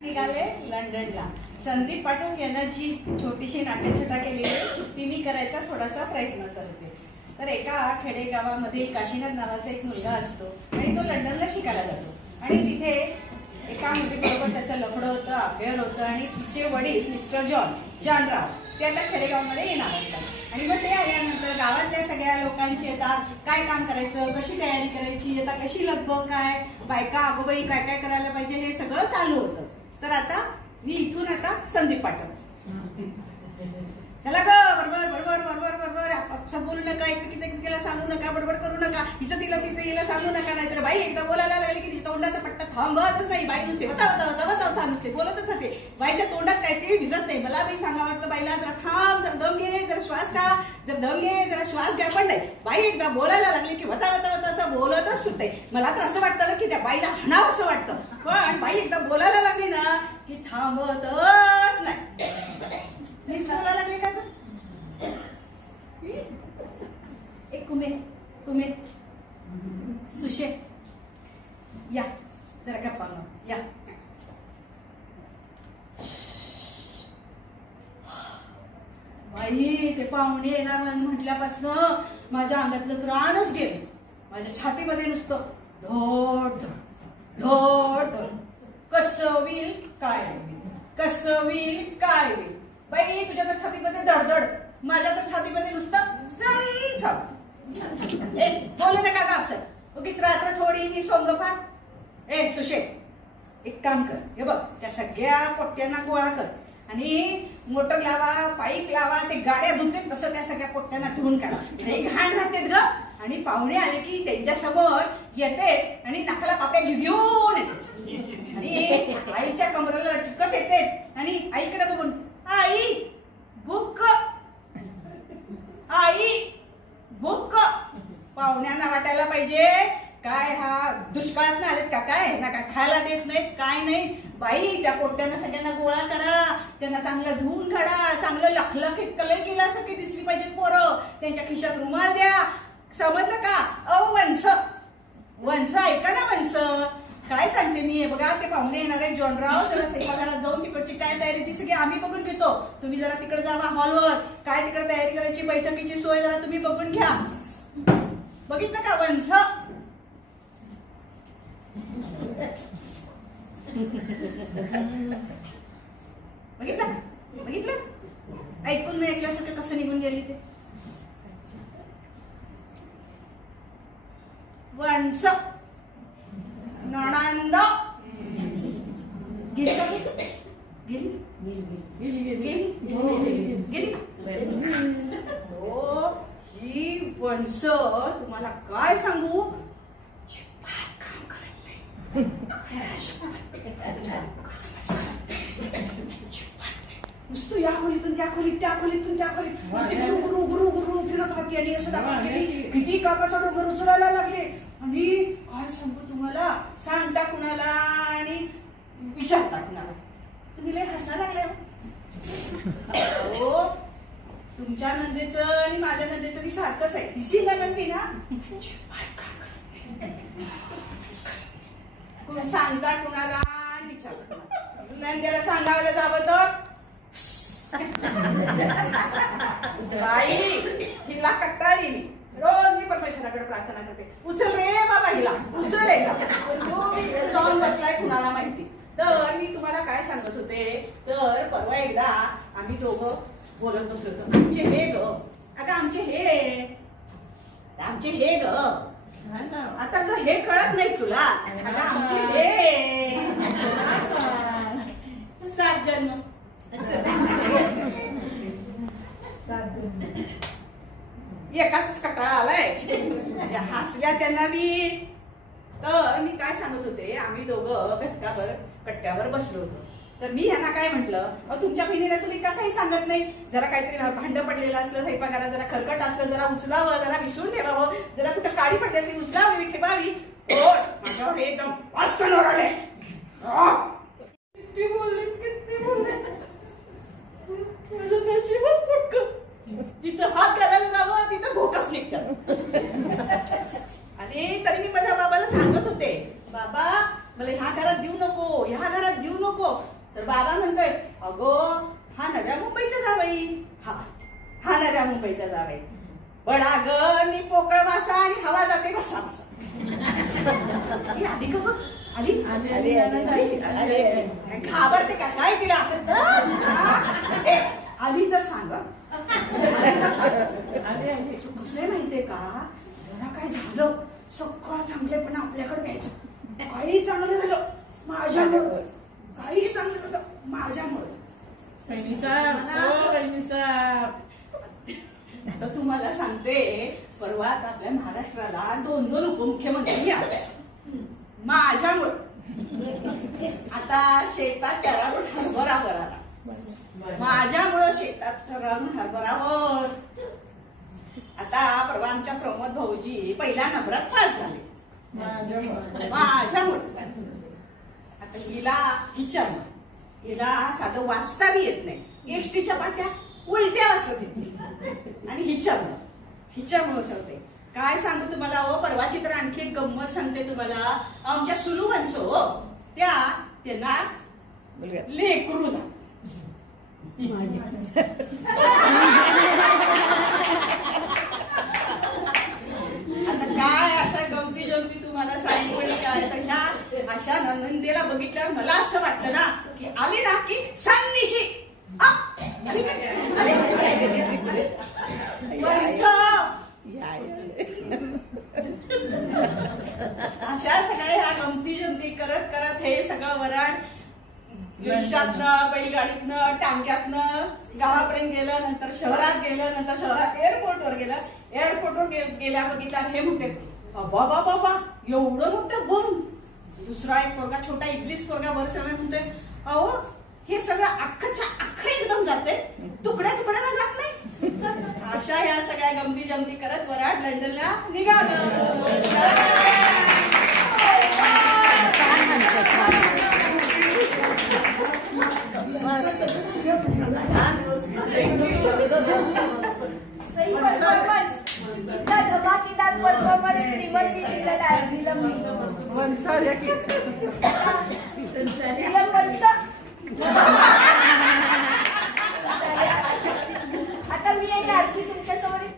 निघाले लंडनला. संदीप पाठक यांना जी छोटीशी नाट्यछटा केलेली ती मी करायचा थोडासा प्रयत्न करते. तर एका खेडेगावामध्ये काशीनाथ नावाचा एक मुलगा असतो आणि तो लंडनला शिकायला जातो आणि तिथे एका मुलीबरोबर त्याचं लफडं होतं, अफेअर होतं आणि तिचे वडील मिस्टर जॉनराव ते आता खेडेगावामध्ये येणार असतात आणि मग ते आल्यानंतर गावातल्या सगळ्या लोकांची आता काय काम करायचं, कशी तयारी करायची, आता कशी लगबग काय, बायका अगोबाई काय काय करायला पाहिजे हे सगळं चालू होतं. तर आता मी इथून आता संदीप पाठक चला ग बरोबर बरोबर बरोबर बरोबर आपसात बोलू नका, एकमेकीला सांगू नका, बडबड करू नका, हिचं तिला तिचं हिला सांगू नका, नाहीतर बाई एकदा बोलायला लागली की तिच्या तोंडाचा पट्टा थांबतच नाही. बाई नुसते वता नुसते बोलतच राहते. बाईच्या तोंडात काय ते भिजत नाही. मला बी सांगा वाटतं बाईला जरा थांब, जरा दम घे, जरा श्वास घ्या, जरा दम घे, जरा श्वास घ्या, पण नाही. बाई एकदा बोलायला लागली की वता बोलतच सुटते. मला तर असं वाटतं ना की त्या बाईला हाणावं असं वाटतं, पण बाई एकदा बोलायला लागली ना की थांबतच नाही. मीच बोलायला लागले का एक कुमे सुशे या जरा गप्पा या. बाई ते पाहुणे येणार म्हटल्यापासून माझ्या अंगातलं त्राणच गेलं. माझ्या छातीमध्ये नुसतं धोड धोड धोड. कसं होईल काय होईल, कसं होईल काय होईल. बाई तुझ्या तर छातीमध्ये धडधड, माझ्या तर छातीमध्ये नुसतं बोलू नका का सर उगीच रात्र थोडी मी सोंग फार. ए सुशे एक काम कर, हे बघ त्या सगळ्या पोट्ट्यांना गोळा कर आणि मोटर लावा, पाईप लावा, ते गाड्या धुते तसं त्या सगळ्या पोट्ट्यांना धुवून काढा. हे घाण राहतेत ग. आणि पाहुणे आले की त्यांच्या समोर येते आणि नाकाला पाप्या घेऊन येते आणि आईच्या कमरेला टिकत येते आणि आईकडे बघून आई भूक, आई भूक. पाहुण्यांना वाटायला पाहिजे काय हा दुष्काळात ना आलेत का काय, ना काय खायला देत नाहीत काय नाही. बाई त्या पोट्ट्यांना सगळ्यांना गोळा करा, त्यांना चांगलं धुवून काढा, चांगलं लखलखीत कलर केल्यासारखी दिसली पाहिजे पोरं. त्यांच्या खिशात रुमाल द्या, समजलं का. वंश ऐका ना वंश, काय सांगते मी. बघा ते पाहुणे येणार आहे जॉनराव, जरा स्वयंपाकघरात जाऊन तिकडची काय तयारी ती सगळी आम्ही बघून घेतो. तुम्ही जरा तिकडे जावा हॉलवर, काय तिकडे तयारी करायची, बैठकीची सोय जरा तुम्ही बघून घ्या. बघितलं का वंश. बघितलं बघितलं ऐकून नाही असल्यासारखं कसं निघून गेली ते. वंश नणंद गेली का गेली गेली. हो ही वंश तुम्हाला काय सांगू, काम करत नाही. नुसतं या खोलीतून त्या खोलीत, त्या खोलीतून त्या खोलीत नुसते गुरु गुरु गुरु फिरत राहते आणि असं दाखवते किती कापाचा डोंगर उचलायला लागले. आणि काय सांगू तुम्हाला, सांगता कुणाला आणि विचारता कुणाला. तुम्ही लय हसायला लागले हो. तुमच्या नंदेचं आणि माझ्या नंदेचं मी सारखंच आहे. हिची नंदी ना सांगता कुणाला आणि विचारता कुणाला. नंदेला सांगायला जावं तर बाई हिला कट्टाळी मी. रोज मी परमेश्वराकडे प्रार्थना करते, उचल रे बाबा हिला, उचल जाऊन बसलाय कुणाला माहिती. तर मी तुम्हाला काय सांगत होते, तर परवा एकदा आम्ही दोघं बोलत बसलो होतो. आमचे हे ग आता आमचे हे ग आता ग हे कळत नाही तुला. आता आमचे हे 7 जन्म एकाच कटाळा आलाय. हसल्या त्यांना मी. तर मी काय सांगत होते, आम्ही दोघं कट्ट्यावर बसलो होतो. तर मी ह्यांना काय म्हटलं, तुमच्या बहिणीला तुम्ही का काही सांगत नाही. जरा काहीतरी भांड पडलेलं असलं स्वयंपाकाला, जरा खरकट असलं जरा उचलावं, जरा विसरून ठेवावं, जरा कुठं काळी पडली उचलावी ठेवावी. माझ्यावर एकदम वास्कनवर आले. किती बोलले माझं नशीबच फुटकं. जिथं हात घालायला जावं तिथं भोकच निघतात. आणि तरी मी माझ्या बाबाला सांगत होते, बाबा मला ह्या घरात देऊ नको, ह्या घरात देऊ नको. तर बाबा म्हणतोय, अगो हा नव्या मुंबईचा जावई, हा नव्या मुंबईचा जावई, बडा ग मी पोकळ मासा आणि हवा जाते बसा बसा. आली का बघ, आली घाबरते का काय तिला? आली तर सांग. कसं माहितीये का, जरा काय झालं सगळं चांगलेपणा आपल्याकडे घ्यायचं. काही चांगलं झालं माझ्यामुळं, काही चांगलं झालं माझ्यामुळं. तर तुम्हाला सांगते, परवा आपल्या महाराष्ट्राला 2 उपमुख्यमंत्री आले माझ्यामुळं. आता शेतात टरावून हरभरावर आला माझ्यामुळं, शेतात टरावून हरभरावर. आता परवा आमच्या प्रमोद भाऊजी पहिल्या नंबरात पास झाले माझ्यामुळं. आता हिला साधं वाचता बी येत नाही, एसटीच्या पाट्या उलट्या वाचत येते आणि हिच्यामुळं सांगते. काय सांगू तुम्हाला हो, परवाची तर आणखी एक गंमत सांगते तुम्हाला. आमच्या सुलू वंसो त्यांना लेकरू झालं. आता काय अशा गमती जमती तुम्हाला सांगू काय, तर ह्या अशा नंदेला बघितल्यावर मला असं वाटतं ना की आली ना की संनिशी अशा सगळ्या ह्या गमती जमती करत करत हे सगळं वरण रिक्षातनं, बैलगाडीतनं, टांग्यातनं गावापर्यंत गेलं, नंतर शहरात गेलं, नंतर शहरात एअरपोर्टवर गेलं. एअरपोर्टवर गेल्या बघितल्या हे म्हणते, बाबा बाबा एवढं मोठं बम. दुसरा एक पोरगा, छोटा इब्लिस पोरगा वर सगळं म्हणतोय, अहो हे सगळं अख्खच्या अख्खं एकदम जाते, तुकड्या तुकड्याला जात नाही. अशा ह्या सगळ्या गमती जमती करत वराड लंडनला निघालं. धमाकेदार परफॉर्मन्स श्रीमंती आता मी आणि आरती तुमच्यासमोर